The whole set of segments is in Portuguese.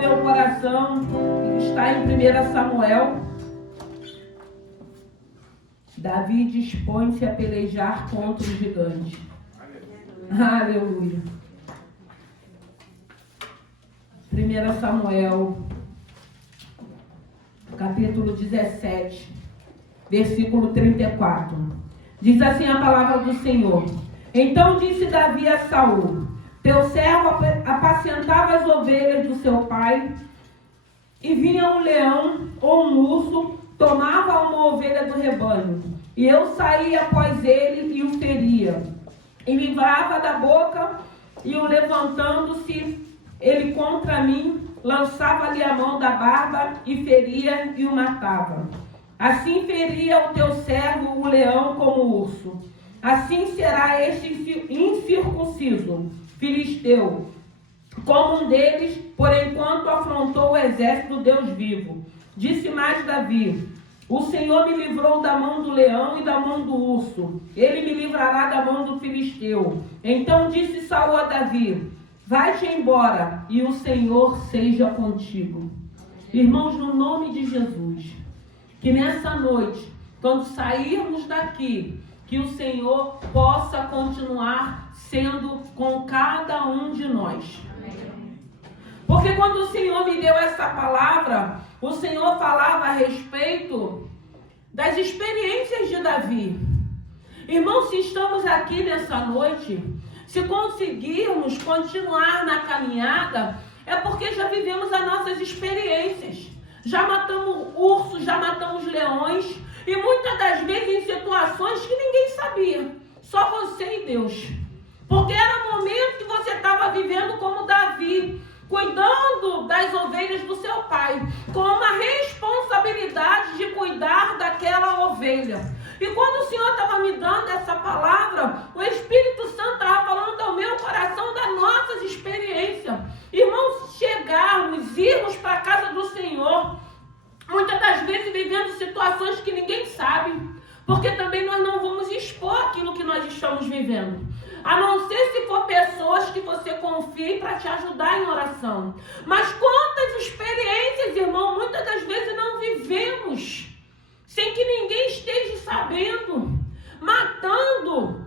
meu coração, está em 1 Samuel. Davi dispõe-se a pelejar contra o gigante. Aleluia. 1 Samuel, capítulo 17, versículo 34. Diz assim a palavra do Senhor. Então disse Davi a Saul: teu servo apacentava as ovelhas do seu pai, e vinha um leão ou um urso, tomava uma ovelha do rebanho, e eu saía após ele e o feria, e livrava da boca, e o levantando-se ele contra mim, lançava-lhe a mão da barba, e feria e o matava. Assim feria o teu servo o leão como o urso. Assim será este incircunciso filisteu, como um deles, por enquanto afrontou o exército do Deus vivo. Disse mais Davi: o Senhor me livrou da mão do leão e da mão do urso. Ele me livrará da mão do filisteu. Então disse Saul a Davi: vai-te embora, e o Senhor seja contigo. Irmãos, no nome de Jesus, que nessa noite, quando sairmos daqui, que o Senhor possa continuar sendo com cada um de nós. Porque quando o Senhor me deu essa palavra, o Senhor falava a respeito das experiências de Davi. Irmãos, se estamos aqui nessa noite, se conseguirmos continuar na caminhada, é porque já vivemos as nossas experiências. Já matamos ursos, já matamos leões, e muitas das vezes em situações que ninguém sabia, só você e Deus. Porque era o momento que você estava vivendo como Davi, cuidando das ovelhas do seu pai, com uma responsabilidade de cuidar daquela ovelha. E quando o Senhor estava me dando essa palavra, o Espírito Santo estava falando ao meu coração das nossas experiências. Irmãos, chegarmos, irmos para a casa do Senhor, muitas das vezes vivendo situações que ninguém sabe, porque também nós não vamos expor aquilo que nós estamos vivendo, a não ser se for pessoas que você confie para te ajudar em oração. Mas quantas experiências, irmão, muitas das vezes não vivemos, sem que ninguém esteja sabendo, matando,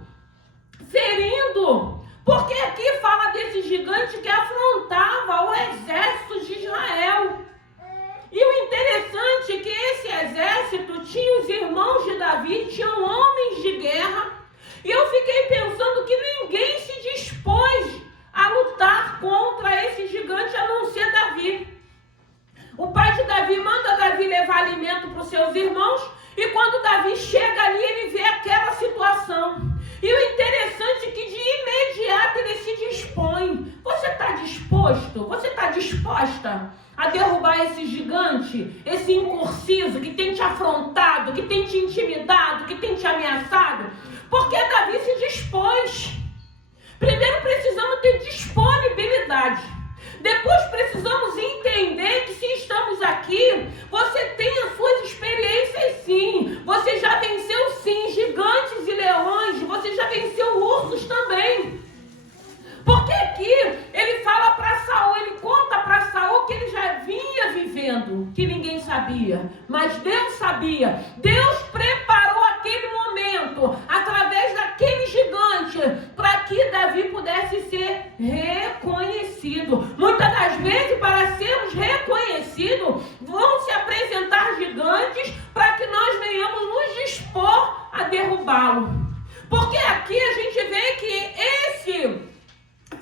ferindo, porque aqui fala desse gigante que afrontava o exército de Israel. E o interessante é que esse exército tinha os irmãos de Davi, tinham homens de guerra, e eu fiquei pensando que ninguém se dispôs a lutar contra esse gigante, a não ser Davi. O pai de Davi manda Davi levar alimento para os seus irmãos, e quando Davi chega ali, ele vê aquela situação. E o interessante é que de imediato ele se dispõe. Você está disposto? Você está disposta a derrubar esse gigante, esse incursivo que tem te afrontado, que tem te intimidado, que tem te ameaçado? Porque Davi se dispôs. Primeiro precisamos ter disponibilidade. Depois precisamos entender que se estamos aqui, você tem as suas experiências sim. Você já venceu sim gigantes e leões, você já venceu ursos também. Porque aqui ele fala para Saul, ele conta para Saul que ele já vinha vivendo, que ninguém sabia, mas Deus sabia. Deus preparou aquele momento, através daquele gigante, para que Davi pudesse ser reconhecido. Muitas das vezes, para sermos reconhecidos, vão se apresentar gigantes para que nós venhamos nos dispor a derrubá-lo. Porque aqui a gente vê que esse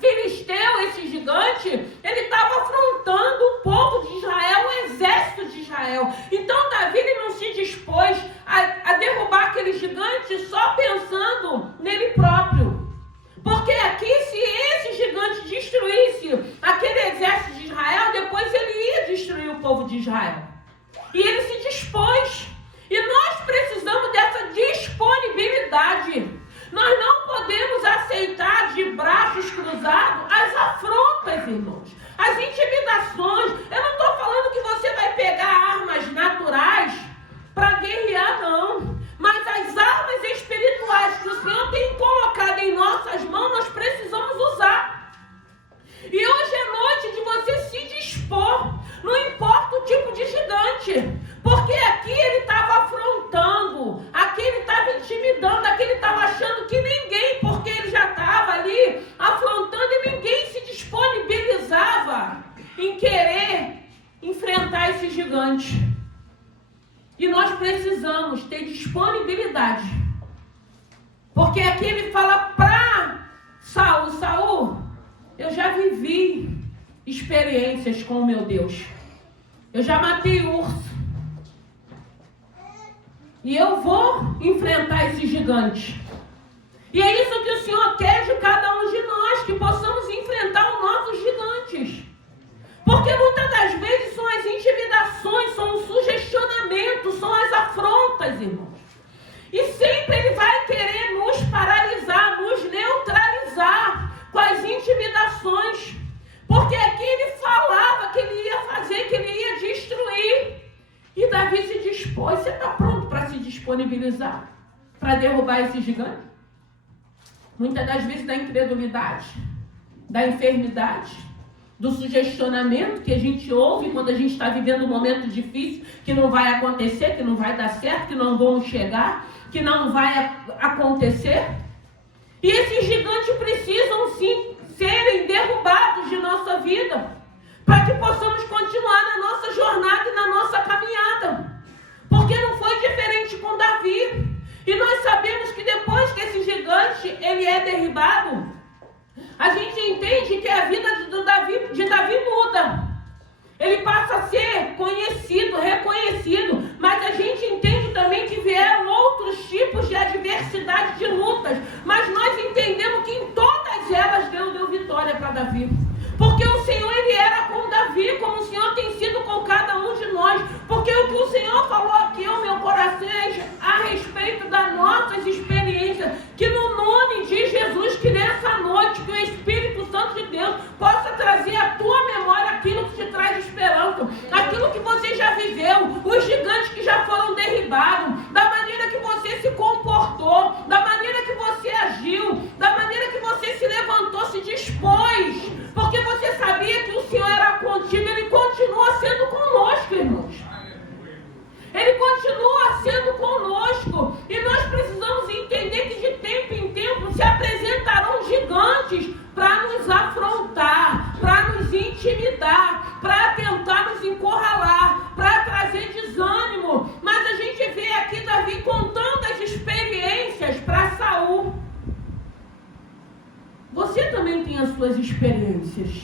filisteu, esse gigante, ele estava afrontando o povo de Israel, o exército de Israel. Então Davi ele não se dispôs a derrubar aquele gigante só pensando nele próprio. Porque aqui, se esse gigante destruísse aquele exército de Israel, depois ele ia destruir o povo de Israel. E ele se dispôs. E nós precisamos dessa disponibilidade. Nós não podemos aceitar de braços cruzados as afrontas, irmãos, as intimidações. Eu não estou falando que você vai pegar armas naturais para guerrear, não. Mas as armas espirituais que o Senhor tem colocado em nossas mãos, nós precisamos usar. E hoje é noite de você se dispor em querer enfrentar esse gigante. E nós precisamos ter disponibilidade. Porque aqui ele fala para Saul: Saul, eu já vivi experiências com o meu Deus. Eu já matei urso. E eu vou enfrentar esse gigante. E é isso que o Senhor quer de cada um de nós, que possamos enfrentar os nossos gigantes. Porque muitas das vezes são as intimidações, são os sugestionamentos, são as afrontas, irmãos. E sempre ele vai querer nos paralisar, nos neutralizar com as intimidações. Porque aqui ele falava que ele ia fazer, que ele ia destruir. E Davi se dispôs. Você está pronto para se disponibilizar para derrubar esse gigante? Muitas das vezes da incredulidade, da enfermidade, do sugestionamento que a gente ouve quando a gente está vivendo um momento difícil, que não vai acontecer, que não vai dar certo, que não vamos chegar, que não vai acontecer. E esses gigantes precisam sim serem derrubados de nossa vida, para que possamos continuar na nossa jornada e na nossa caminhada. Porque não foi diferente com Davi. E nós sabemos que depois que esse gigante ele é derribado, a gente entende que a vida de Davi muda. Ele passa a ser conhecido, reconhecido, mas a gente entende também que vieram outros tipos de adversidade, de lutas. Mas nós entendemos que em todas elas Deus deu vitória para Davi. Porque o Senhor, ele era com Davi, como o Senhor tem sido com cada um de nós. Porque o que o Senhor falou aqui ao meu coração é a respeito das nossas experiências. Que no nome de Jesus, que nessa noite, que o Espírito Santo de Deus possa trazer à tua memória aquilo que te traz esperança. Aquilo que você já viveu, os gigantes que já foram derribados, da maneira que você se comportou, da maneira que você agiu, da maneira que você se levantou, se dispôs. Porque você sabia que o Senhor era contigo, ele continua sendo conosco, irmãos. Ele continua sendo conosco. E nós precisamos entender que de tempo em tempo se apresentarão gigantes para nos afrontar, para nos intimidar, para tentar nos encurralar, para trazer desânimo. Mas a gente vê aqui Davi contando as experiências para Saul. Você também tem as suas experiências.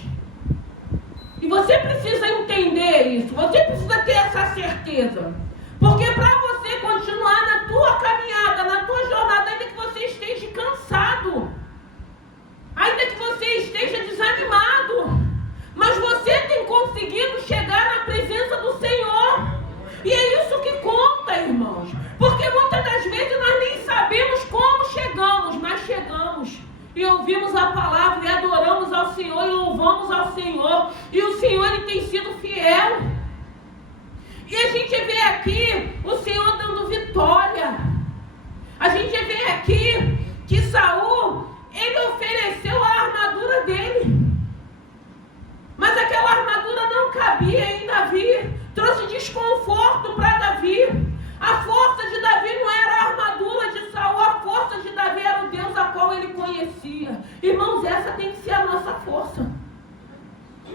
E você precisa entender isso. Você precisa ter essa certeza. Porque para você continuar na tua caminhada, na tua jornada, ainda que você esteja cansado, ainda que você esteja desanimado, mas você tem conseguido chegar na presença do Senhor. E é isso que conta, irmãos. Porque muitas das vezes nós nem sabemos como chegamos, mas chegamos. E ouvimos a palavra e adoramos ao Senhor e louvamos ao Senhor. E o Senhor, ele tem sido fiel. E a gente vê aqui o Senhor dando vitória. A gente vê aqui que Saul, ele ofereceu a armadura dele. Mas aquela armadura não cabia em Davi. Trouxe desconforto para Davi. A força de Davi não era a armadura de Saul, a força de Davi era o Deus a qual ele conhecia. Irmãos, essa tem que ser a nossa força.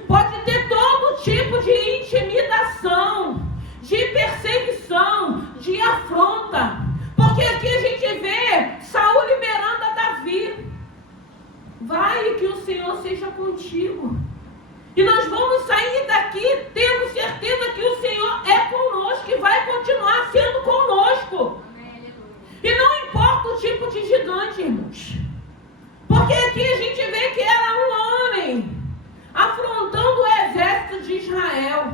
Pode ter todo tipo de intimidação, de perseguição, de afronta. Porque aqui a gente vê Saul liberando a Davi. Vai, que o Senhor seja contigo. E nós vamos sair daqui tendo certeza que o Senhor é conosco e vai continuar sendo conosco. E não importa o tipo de gigante, irmãos. Porque aqui a gente vê que era um homem afrontando o exército de Israel.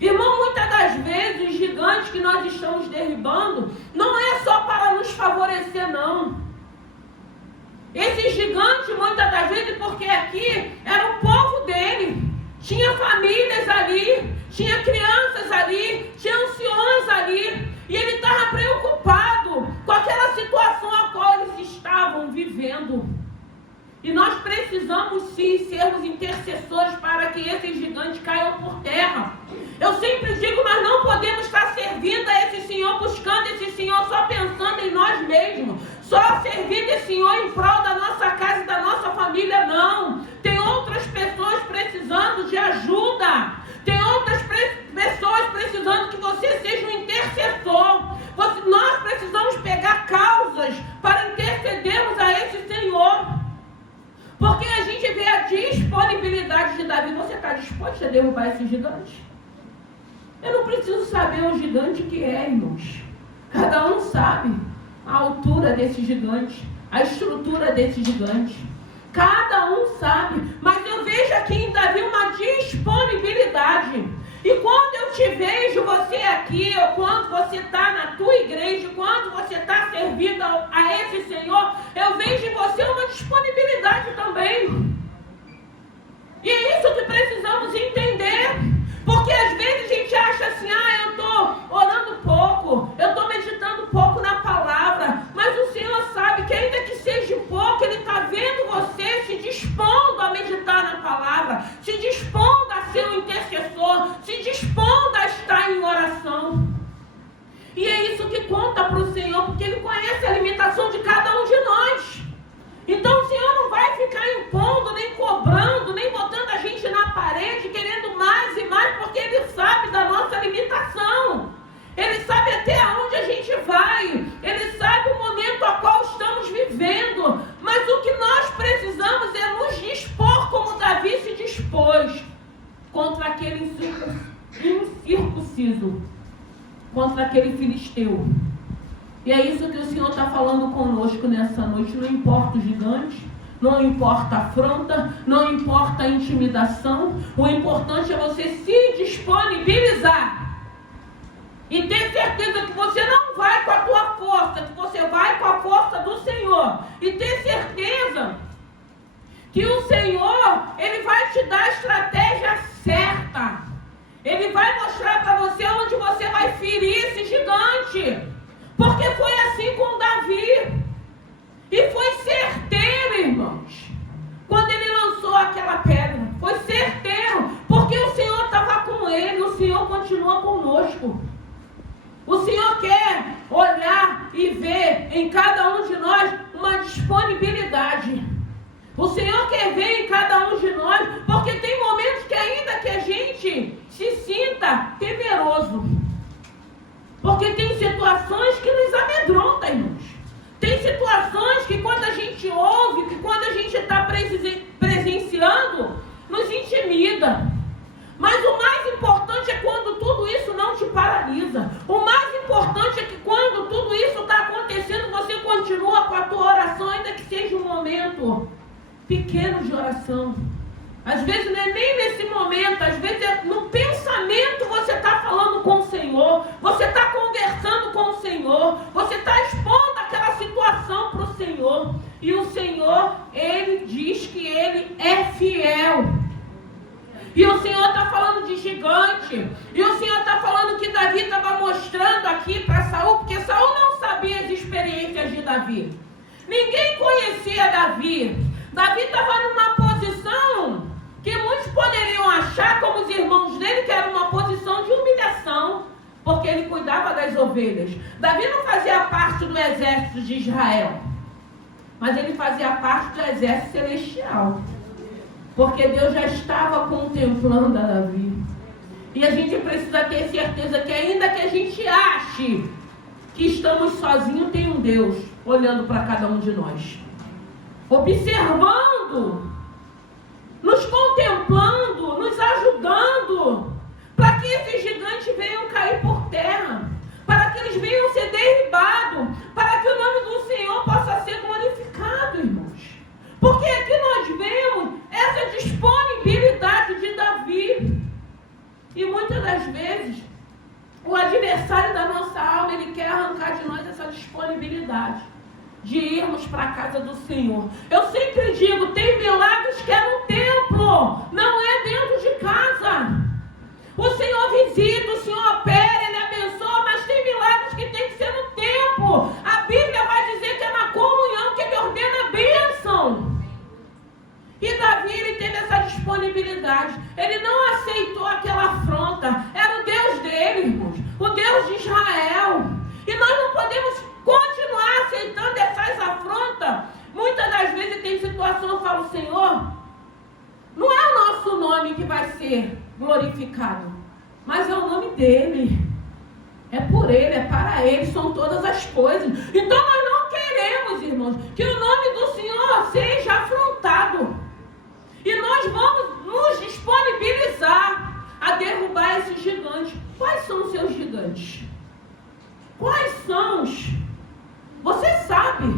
Irmão, muitas das vezes os gigantes que nós estamos derribando não é só para nos favorecer, não. Esse gigante, muitas das vezes, porque aqui era o povo dele. Tinha famílias ali, tinha crianças ali, tinha anciões ali. E ele estava preocupado com aquela situação a qual eles estavam vivendo. E nós precisamos sim sermos intercessores para que esses gigantes caiam por terra. Eu sempre digo, nós não podemos estar servindo a esse Senhor, buscando esse Senhor só pensando em nós mesmos. Só servindo esse Senhor em prol da nossa casa e da nossa família, não. Tem outras pessoas precisando de ajuda. Davi, você está disposto a derrubar esse gigante? Eu não preciso saber o gigante que é, irmãos. Cada um sabe a altura desse gigante, a estrutura desse gigante. Cada um sabe. Mas eu vejo aqui em Davi uma disponibilidade. E quando eu te vejo, você aqui, ou quando você está na tua igreja, quando você está servindo a esse Senhor, eu vejo em você uma disponibilidade também. E é isso que precisamos entender. Porque às vezes a gente acha assim, eu estou orando pouco, eu estou meditando pouco na palavra. Mas o Senhor sabe que ainda que seja pouco, Ele está vendo você se dispondo a meditar na palavra, se dispondo a ser um intercessor, se dispondo a estar em oração. E é isso que conta para o Senhor, porque Ele conhece a limitação de cada um de nós. Então o Senhor não vai ficar impondo, nem cobrando, nem botando a gente na parede, querendo mais e mais, porque Ele sabe da nossa limitação. Ele sabe até onde a gente vai. Ele sabe o momento a qual estamos vivendo. Mas o que nós precisamos é nos dispor como Davi se dispôs contra aquele incircunciso, contra aquele filisteu. E é isso que o Senhor está falando conosco nessa noite. Não importa o gigante, não importa a afronta, não importa a intimidação. O importante é você se disponibilizar e ter certeza que você não vai com a tua força, que você vai com a força do Senhor. E ter certeza que o Senhor, Ele vai te dar a estratégia certa. Ele vai mostrar para você onde você vai ferir esse gigante. Porque foi assim com Davi. E foi certeiro, irmãos. Quando ele lançou aquela pedra, foi certeiro. Porque o Senhor estava com ele. O Senhor continua conosco. O Senhor quer olhar e ver em cada um de nós uma disponibilidade. O Senhor quer ver em cada um de nós. Porque tem momentos que ainda que a gente se sinta temeroso. Porque tem situações que nos amedrontam, irmãos. Tem situações que quando a gente ouve, que quando a gente está presenciando, nos intimida. Mas o mais importante é quando tudo isso não te paralisa. O mais importante é que quando tudo isso está acontecendo, você continua com a tua oração, ainda que seja um momento pequeno de oração. Às vezes não é nem nesse momento, às vezes é no pensamento você está falando com o Senhor, você está conversando com o Senhor, você está expondo aquela situação para o Senhor. E o Senhor, Ele diz que Ele é fiel. E o Senhor está falando de gigante. E o Senhor está falando que Davi estava mostrando aqui para Saul, porque Saul não sabia as experiências de Davi. Ninguém conhecia Davi. Davi estava numa posição que muitos poderiam achar, como os irmãos dele, que era uma posição de humilhação, porque ele cuidava das ovelhas. Davi não fazia parte do exército de Israel, mas ele fazia parte do exército celestial, porque Deus já estava contemplando a Davi. E a gente precisa ter certeza que ainda que a gente ache que estamos sozinhos, tem um Deus olhando para cada um de nós, observando, nos contemplando, nos ajudando, para que esses gigantes venham cair por terra, para que eles venham ser derribados, para que o nome do Senhor possa ser glorificado, irmãos. Porque aqui nós vemos essa disponibilidade de Davi. E muitas das vezes, o adversário da nossa alma, ele quer arrancar de nós essa disponibilidade de irmos para a casa do Senhor. Eu sempre digo, tem milagres que é no templo, não é dentro de casa. O Senhor visita, o Senhor opera, Ele abençoa, mas tem milagres que tem que ser no templo. A Bíblia vai dizer que é na comunhão que Ele ordena a bênção. E Davi, ele teve essa disponibilidade. Ele não aceitou aquela afronta. Era o Deus dele, irmãos, o Deus de Israel. E nós não podemos continuar aceitando essas afrontas. Muitas das vezes tem situação, eu falo, Senhor, não é o nosso nome que vai ser glorificado, mas é o nome dele. É por ele, é para ele, são todas as coisas. Então nós não queremos, irmãos, que o nome do Senhor seja afrontado. E nós vamos nos disponibilizar a derrubar esse gigante. Quais são os seus gigantes? Quais são os? Você sabe.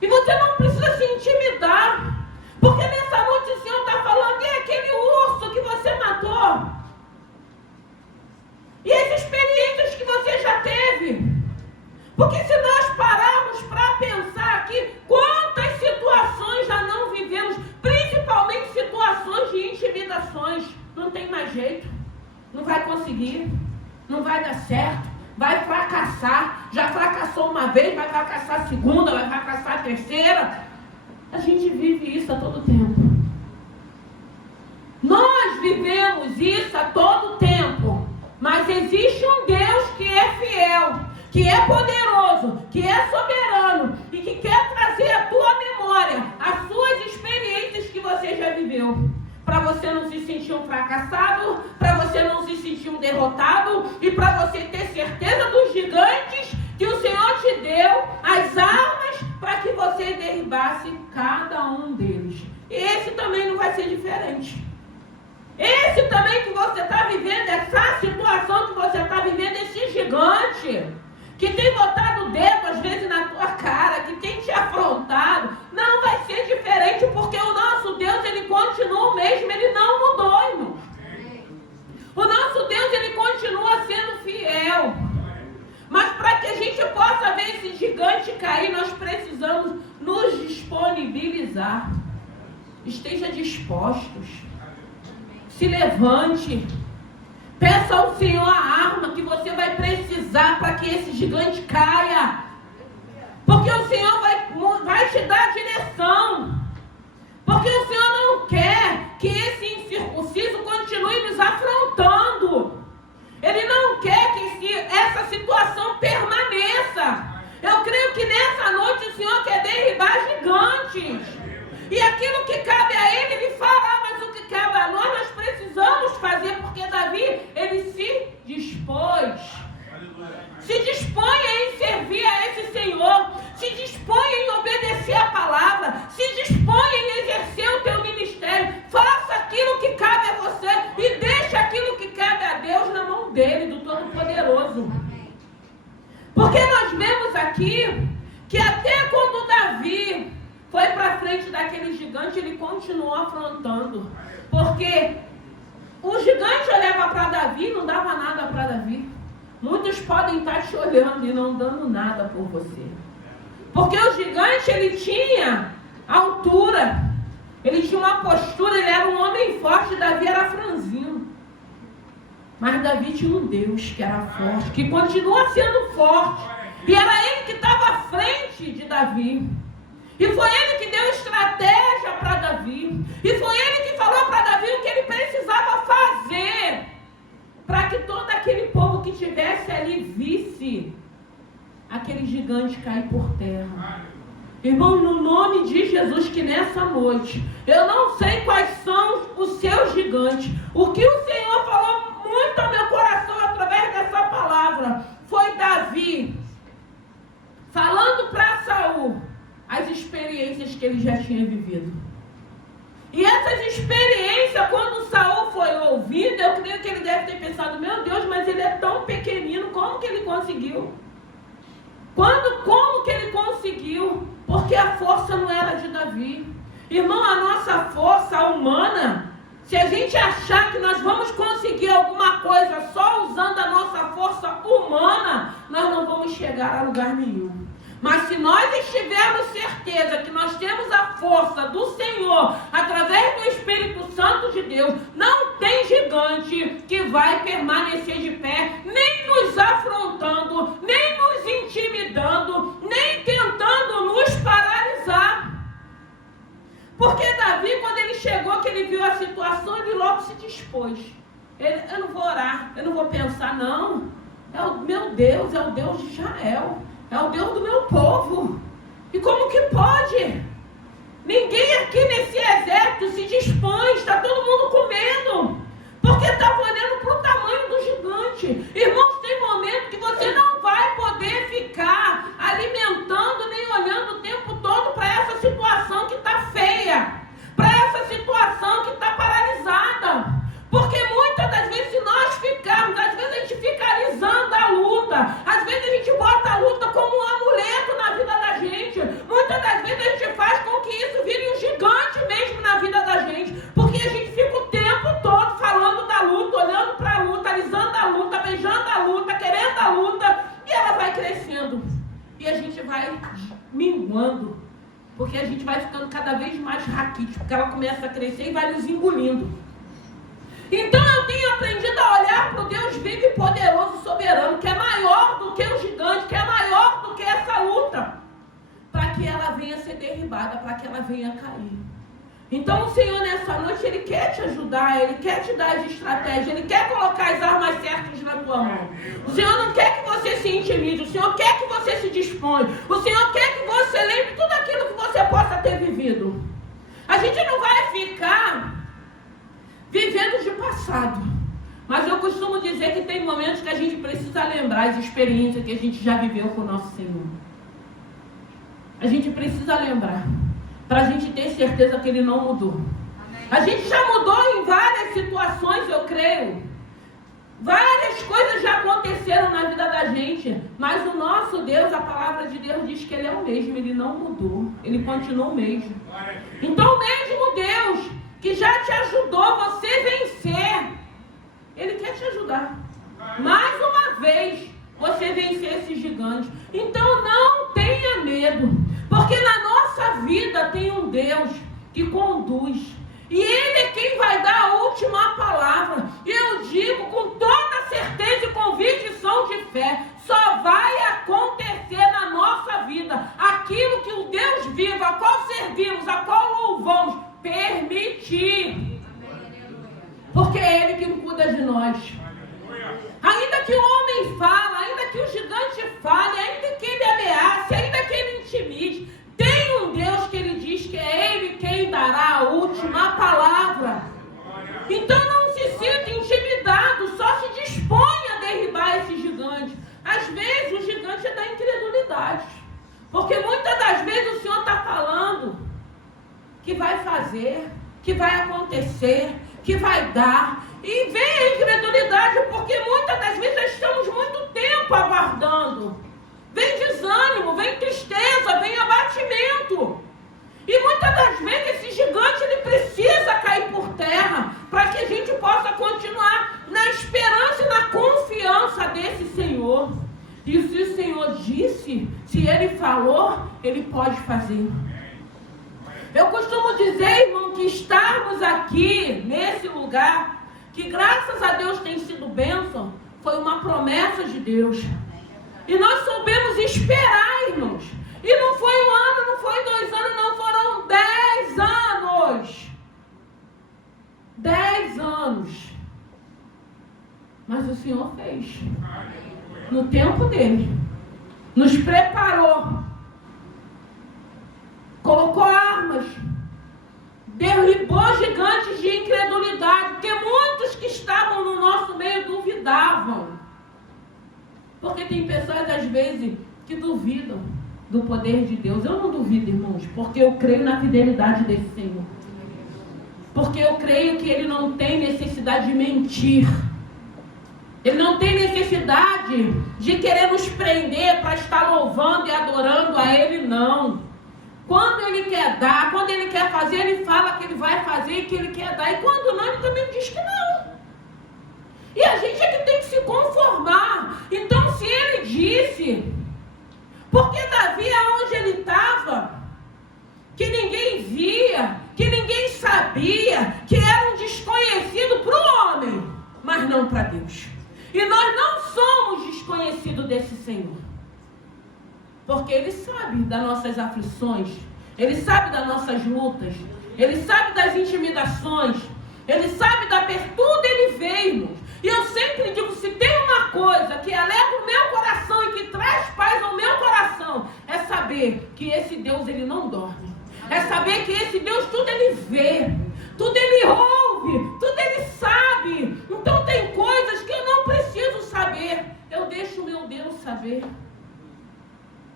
E você não precisa se intimidar. Porque nessa noite o Senhor está falando, é aquele urso que você matou. E as experiências que você já teve. Porque se nós pararmos para pensar aqui, quantas situações já não vivemos, principalmente situações de intimidações, não tem mais jeito, não vai conseguir, não vai dar certo, vai fracassar, já fracassou uma vez, vai fracassar a segunda, vai fracassar a terceira. A gente vive isso a todo tempo. Nós vivemos isso a todo tempo, mas existe um Deus que é fiel, que é poderoso, que é soberano e que quer trazer à tua memória as suas experiências que você já viveu. Para você não se sentir um fracassado, para você não se sentir um derrotado e para você ter certeza dos gigantes que o Senhor te deu, as armas para que você derribasse cada um deles. E esse também não vai ser diferente. Esse também que você está vivendo, essa situação que você está vivendo, esse gigante que tem botado o dedo às vezes na tua cara, que tem te afrontado, não vai ser diferente, porque o nosso Deus, ele continua o mesmo, ele não mudou, irmão. O nosso Deus, ele continua sendo fiel. Mas para que a gente possa ver esse gigante cair, nós precisamos nos disponibilizar. Esteja dispostos. Se levante. Peça ao Senhor a arma que você vai precisar para que esse gigante caia. Porque o Senhor vai te dar a direção. Porque o Senhor não quer que esse incircunciso continue nos afrontando. Ele não quer que essa situação permaneça. Eu creio que nessa noite o Senhor quer derribar gigantes. E aquilo que cabe a Ele, Ele fará. Mas o que cabe a nós precisamos fazer. Porque Davi, ele se dispôs. Se dispõe em servir a esse Senhor. Se dispõe em obedecer a palavra. Se dispõe em exercer o teu ministério. Faça aquilo que cabe a você. E deixe aquilo que cabe a Deus na mão dele, do Todo-Poderoso. Porque nós vemos aqui que até quando Davi foi para frente daquele gigante, ele continuou afrontando. Porque o gigante olhava para Davi e não dava nada para Davi. Muitos podem estar te olhando e não dando nada por você. Porque o gigante, ele tinha altura, ele tinha uma postura, ele era um homem forte, Davi era franzino. Mas Davi tinha um Deus que era forte, que continua sendo forte. E era ele que estava à frente de Davi. E foi ele que deu estratégia para Davi. E foi ele que falou para Davi o que ele precisava fazer para que todo aquele povo que estivesse ali visse aquele gigante cair por terra. Irmão, no nome de Jesus, que nessa noite, eu não sei quais são os seus gigantes. O que o Senhor falou muito ao meu coração através dessa palavra foi Davi falando para Saul as experiências que ele já tinha vivido. E essas experiências, quando Saul foi ouvido, eu creio que ele deve ter pensado, meu Deus, mas ele é tão pequenino, como que ele conseguiu? Como que ele conseguiu? Porque a força não era de Davi. Irmão, a nossa força humana, se a gente achar que nós vamos conseguir alguma coisa só usando a nossa força humana, nós não vamos chegar a lugar nenhum. Mas se nós tivermos certeza que nós temos a força do Senhor, através do Espírito Santo de Deus, não tem gigante que vai permanecer de pé, nem nos afrontando, nem nos intimidando, nem tentando nos paralisar. Porque Davi, quando ele chegou, que ele viu a situação, ele logo se dispôs. Eu não vou orar, eu não vou pensar, não. É o meu Deus, é o Deus de Israel. É o Deus do meu povo. E como que pode? Ninguém aqui nesse exército se dispõe, está todo mundo com medo. Porque estava olhando para o tamanho do gigante. Irmãos, tem momento que você não vai poder ficar alimentando nem olhando o tempo todo para essa situação que está feia. Para essa situação que está paralisada. e a gente vai minguando, porque a gente vai ficando cada vez mais raquítico, porque ela começa a crescer e vai nos engolindo. Então eu tenho aprendido a olhar para o Deus vivo e poderoso, soberano, que é maior do que o gigante, que é maior do que essa luta, para que ela venha ser derribada, para que ela venha cair. Então o Senhor nessa noite, Ele quer te ajudar, Ele quer te dar as estratégias, Ele quer colocar as armas certas na tua mão. O Senhor não quer que você se intimide, o Senhor quer que você se disponha, o Senhor quer que você lembre tudo aquilo que você possa ter vivido. A gente não vai ficar vivendo de passado, mas eu costumo dizer que tem momentos que a gente precisa lembrar as experiências que a gente já viveu com o nosso Senhor. A gente precisa lembrar, para a gente ter certeza que Ele não mudou. A gente já mudou em várias situações, eu creio. Várias coisas já aconteceram na vida da gente, mas o nosso Deus, a palavra de Deus diz que Ele é o mesmo, Ele não mudou, Ele continua o mesmo. Então o mesmo Deus que já te ajudou você vencer, Ele quer te ajudar mais uma vez você vencer esses gigantes. Então não tenha medo, porque na nossa vida tem um Deus que conduz, e Ele é quem vai dar a última palavra. E eu digo com toda certeza e convicção de fé, só vai acontecer na nossa vida aquilo que o Deus vivo, a qual servimos, a qual louvamos, permitir. Porque é Ele quem cuida de nós. Ainda que o homem fale, ainda que o gigante fale, ainda que ele ameace, ainda que ele intimide, tem um Deus que Ele diz que é Ele quem dará a última palavra. Então não se sinta intimidado, só se dispõe a derribar esse gigante. Às vezes o gigante é da incredulidade, porque muitas das vezes o Senhor está falando que vai fazer, que vai acontecer, que vai dar, e vem a incredulidade, porque muitas das vezes nós estamos muito tempo aguardando. Vem desânimo, vem tristeza, vem abatimento. E muitas das vezes esse gigante ele precisa cair por terra para que a gente possa continuar na esperança e na confiança desse Senhor. E se o Senhor disse, se Ele falou, Ele pode fazer. Eu costumo dizer, irmão, que estarmos aqui nesse lugar, que graças a Deus tem sido bênção, foi uma promessa de Deus. E nós soubemos esperar, irmãos. E não foi um ano, não foi 2 anos, não, foram 10 anos. 10 anos. Mas o Senhor fez. No tempo dele. Nos preparou. Colocou armas. Derribou gigantes de incredulidade. Porque muitos que estavam no nosso meio duvidavam. Porque tem pessoas, às vezes, que duvidam do poder de Deus. Eu não duvido, irmãos, porque eu creio na fidelidade desse Senhor. Porque eu creio que Ele não tem necessidade de mentir. Ele não tem necessidade de querer nos prender para estar louvando e adorando a Ele, não. Quando Ele quer dar, quando Ele quer fazer, Ele fala que Ele vai fazer e que Ele quer dar. E quando não, Ele também diz que não. E a gente é que tem que se conformar. Então, se Ele disse, porque Davi, aonde ele estava, que ninguém via, que ninguém sabia, que era um desconhecido para o homem, mas não para Deus. E nós não somos desconhecidos desse Senhor, porque Ele sabe das nossas aflições, Ele sabe das nossas lutas, Ele sabe das intimidações, Ele sabe da tudo Ele vê, irmãos. E eu sempre digo, se tem uma coisa que alegra o meu coração e que traz paz ao meu coração, é saber que esse Deus, Ele não dorme. É saber que esse Deus, tudo Ele vê, tudo Ele ouve, tudo Ele sabe. Então tem coisas que eu não preciso saber, eu deixo o meu Deus saber.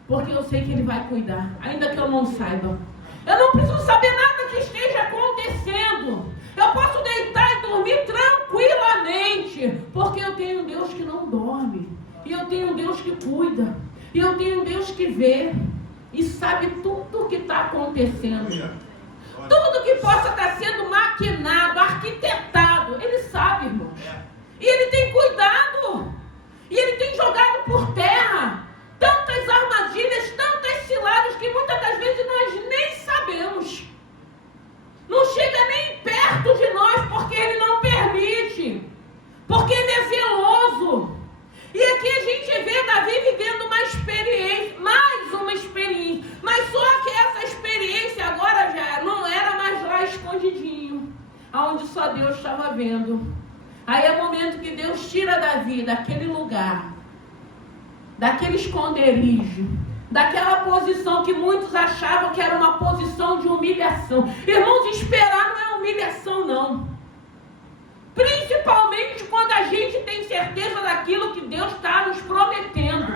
Porque eu sei que Ele vai cuidar, ainda que eu não saiba. Eu não preciso saber nada que esteja acontecendo. Eu posso deitar e dormir tranquilamente, porque eu tenho um Deus que não dorme, e eu tenho um Deus que cuida, e eu tenho um Deus que vê, e sabe tudo o que está acontecendo, tudo que possa estar sendo maquinado, arquitetado, Ele sabe, irmãos, e Ele tem cuidado, e Ele tem jogado por terra tantas armadilhas porque ele é zeloso. E aqui a gente vê Davi vivendo uma experiência, mais uma experiência, mas só que essa experiência agora já não era mais lá escondidinho, aonde só Deus estava vendo. Aí é o momento que Deus tira Davi daquele lugar, daquele esconderijo, daquela posição que muitos achavam que era uma posição de humilhação. Irmãos, esperar não é humilhação, não. Principalmente quando a gente tem certeza daquilo que Deus está nos prometendo.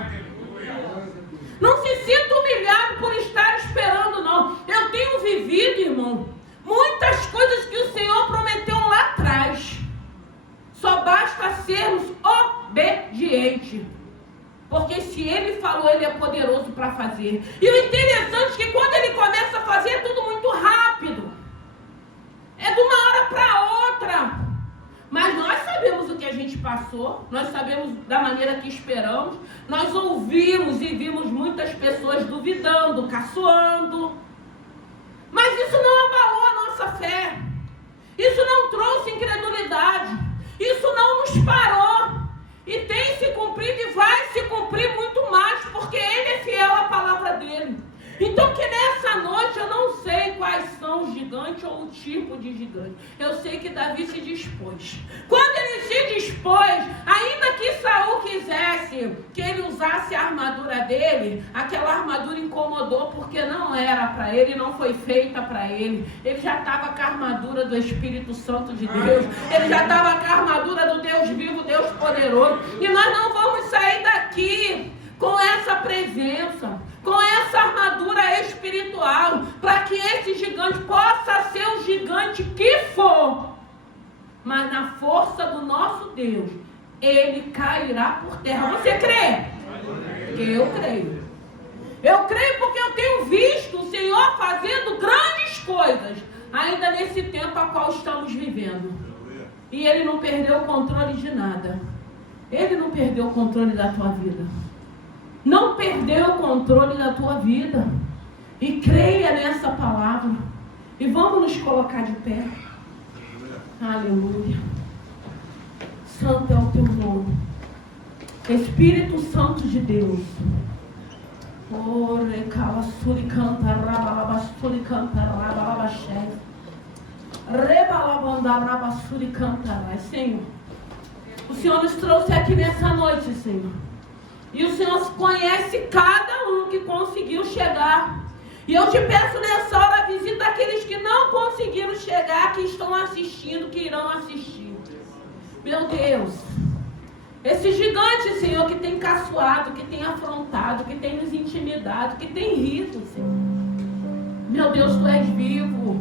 Não se sinta humilhado por estar esperando, não. Eu tenho vivido, irmão, muitas coisas que o Senhor prometeu lá atrás. Só basta sermos obedientes. Porque se Ele falou, Ele é poderoso para fazer. E o interessante é que quando Ele começa a fazer, é tudo muito rápido. É de uma hora para outra. Mas nós sabemos o que a gente passou. Nós sabemos da maneira que esperamos. Nós ouvimos e vimos muitas pessoas duvidando, caçoando. Mas isso não abalou a nossa fé. Isso não trouxe incredulidade. Isso não nos parou. E tem se cumprido e vai se cumprir muito mais, porque Ele é fiel à palavra dEle. Então que nessa noite eu não sei quais são os gigantes ou o tipo de gigante. Eu sei que Davi se dispôs. Quando ele se dispôs, ainda que Saul quisesse que ele usasse a armadura dele, aquela armadura incomodou porque não era para ele, não foi feita para ele. Ele já estava com a armadura do Espírito Santo de Deus. Ele já estava com a armadura do Deus vivo, Deus poderoso. E nós não vamos sair daqui com essa presença, com essa armadura espiritual, para que esse gigante possa ser o gigante que for, mas na força do nosso Deus, ele cairá por terra. Você crê? Eu creio. Eu creio porque eu tenho visto o Senhor fazendo grandes coisas, ainda nesse tempo a qual estamos vivendo. E Ele não perdeu o controle de nada. Ele não perdeu o controle da tua vida. Não perdeu o controle da tua vida. E creia nessa palavra. E vamos nos colocar de pé. Aleluia. Santo é o teu nome. Espírito Santo de Deus. Senhor, o Senhor nos trouxe aqui nessa noite, Senhor. E o Senhor conhece cada um que conseguiu chegar. E eu te peço nessa hora, visita aqueles que não conseguiram chegar, que estão assistindo, que irão assistir. Meu Deus, esse gigante, Senhor, que tem caçoado, que tem afrontado, que tem nos intimidado, que tem rido, Senhor. Meu Deus, Tu és vivo.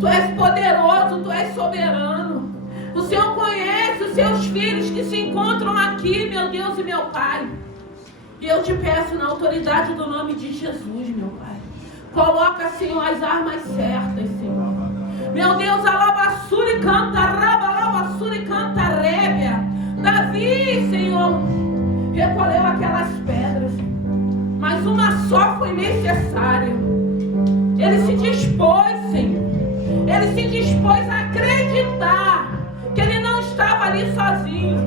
Tu és poderoso, Tu és soberano. O Senhor conhece os seus filhos que se encontram aqui, meu Deus e meu Pai. E eu te peço na autoridade do nome de Jesus, meu Pai. Coloca, Senhor, as armas certas, Senhor. Meu Deus, alabassuri canta, rabalabassuri canta, rébia. Davi, Senhor, recolheu aquelas pedras, mas uma só foi necessária. Ele se dispôs, Senhor. Ele se dispôs a acreditar que ele não estava ali sozinho.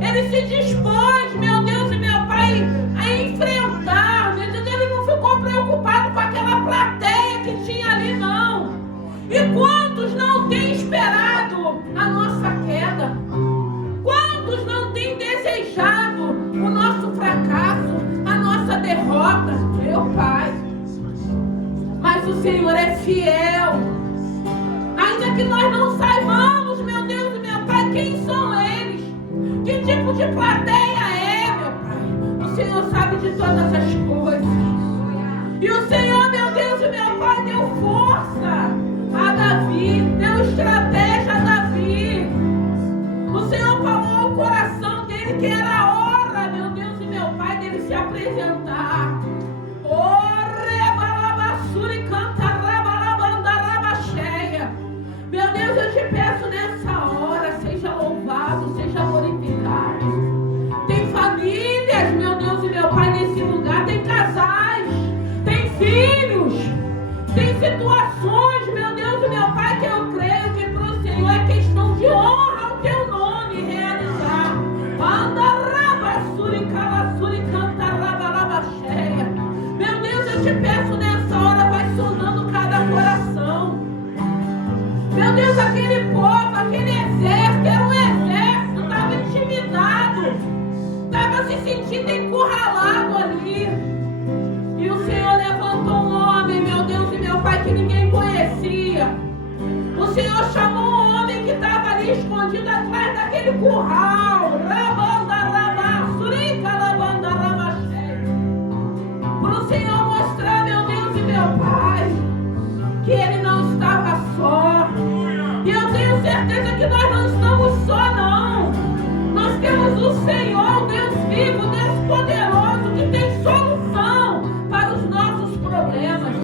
Ele se dispôs, meu Deus e meu Pai, a enfrentar. Meu Deus, ele não ficou preocupado com aquela plateia que tinha ali, não. E quantos não têm esperado a nossa queda? Quantos não têm desejado o nosso fracasso, a nossa derrota, meu Pai? Mas o Senhor é fiel. Ainda que nós não saibamos, meu Deus e meu Pai, quem são eles, que tipo de plateia é, meu Pai. O Senhor sabe de todas as coisas. E o Senhor, meu Deus e meu Pai, deu força a Davi, deu estratégia a Davi. O Senhor falou ao coração dele que era a hora, meu Deus e meu Pai, dele se apresentar. Meu Deus, eu te peço nessa hora, seja louvado, seja glorificado. Tem famílias, meu Deus e meu Pai, nesse lugar, tem casais, tem filhos, tem situações, meu Deus e meu Pai, que eu creio que para o Senhor é questão de honra ao teu nome realizar. curral